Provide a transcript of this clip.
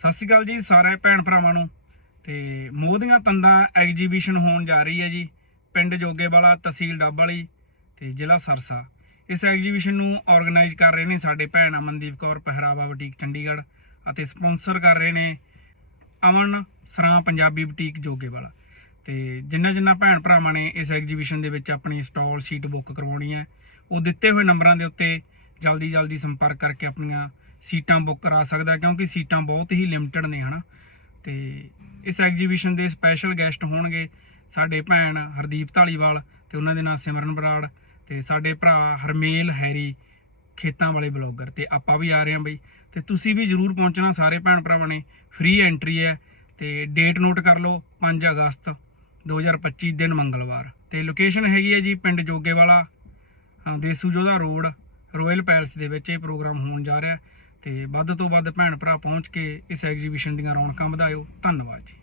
ਸਤਿ ਸ਼੍ਰੀ ਅਕਾਲ ਜੀ ਸਾਰੇ ਭੈਣ ਭਰਾਵਾਂ ਨੂੰ। ਤੇ ਮੋਹ ਦੀਆਂ ਤੰਦਾਂ ਐਗਜੀਬਿਸ਼ਨ ਹੋਣ ਜਾ ਰਹੀ ਹੈ ਜੀ, ਪਿੰਡ ਜੋਗੇਵਾਲਾ ਤਹਿਸੀਲ ਡੱਬ ਵਾਲੀ ਤੇ ਜ਼ਿਲ੍ਹਾ ਸਰਸਾ। ਇਸ ਐਗਜੀਬਿਸ਼ਨ ਨੂੰ ਆਰਗੇਨਾਈਜ਼ ਕਰ ਰਹੇ ਨੇ ਸਾਡੇ ਭੈਣ ਅਮਨਦੀਪ ਕੌਰ, ਪਹਿਰਾਵਾ ਬੁਟੀਕ ਚੰਡੀਗੜ੍ਹ ਅਤੇ ਸਪਾਂਸਰ ਕਰ ਰਹੇ ਨੇ ਅਮਨ ਸਰਾਂ ਪੰਜਾਬੀ ਬੁਟੀਕ ਜੋਗੇਵਾਲਾ। ਤੇ ਜਿੰਨਾ ਜਿੰਨਾ ਭੈਣ ਭਰਾਵਾਂ ਨੇ ਇਸ ਐਗਜੀਬਿਸ਼ਨ ਦੇ ਵਿੱਚ ਆਪਣੀ ਸਟਾਲ ਸੀਟ ਬੁੱਕ ਕਰਵਾਉਣੀ ਹੈ, ਉਹ ਦਿੱਤੇ ਹੋਏ ਨੰਬਰਾਂ ਦੇ ਉੱਤੇ ਜਲਦੀ ਜਲਦੀ ਸੰਪਰਕ ਕਰਕੇ ਆਪਣੀਆਂ ਸੀਟਾਂ ਬੁੱਕ ਕਰਾ ਸਕਦਾ ਕਿਉਂਕਿ ਸੀਟਾਂ ਬਹੁਤ ਹੀ ਲਿਮਟਿਡ ਨੇ, ਹਨਾ? ਤੇ ਇਸ ਐਗਜੀਬਿਸ਼ਨ ਦੇ ਸਪੈਸ਼ਲ ਗੈਸਟ ਹੋਣਗੇ ਸਾਡੇ ਭੈਣ ਹਰਦੀਪ ਢਾਲੀਵਾਲ ਤੇ ਉਹਨਾਂ ਦੇ ਨਾਲ ਸਿਮਰਨ ਬਰਾੜ ਤੇ ਸਾਡੇ ਭਰਾ ਹਰਮੇਲ ਹੈਰੀ, ਖੇਤਾਂ ਵਾਲੇ ਬਲੌਗਰ। ਤੇ ਆਪਾਂ ਵੀ ਆ ਰਹੇ ਹਾਂ ਬਈ। ਤੇ ਤੁਸੀਂ ਵੀ ਜਰੂਰ ਪਹੁੰਚਣਾ, ਸਾਰੇ ਭੈਣ ਭਰਾਵਾਂ ਨੇ। ਫ੍ਰੀ ਐਂਟਰੀ ਹੈ ਤੇ ਡੇਟ ਨੋਟ ਕਰ ਲਓ 5 ਅਗਸਤ 2025 ਦਿਨ ਮੰਗਲਵਾਰ। ਤੇ ਲੋਕੇਸ਼ਨ ਹੈਗੀ ਹੈ ਜੀ ਪਿੰਡ Jogewala Desu Jodha road royal palace ਦੇ ਵਿੱਚ ਇਹ ਪ੍ਰੋਗਰਾਮ ਹੋਣ ਜਾ ਰਿਹਾ ਹੈ ਤੇ ਵੱਧ ਤੋਂ ਵੱਧ ਭੈਣ ਭਰਾ ਪਹੁੰਚ ਕੇ ਇਸ ਐਗਜੀਬਿਸ਼ਨ ਦੀਆਂ ਰੌਣਕਾਂ ਵਧਾਇਓ। ਧੰਨਵਾਦ ਜੀ।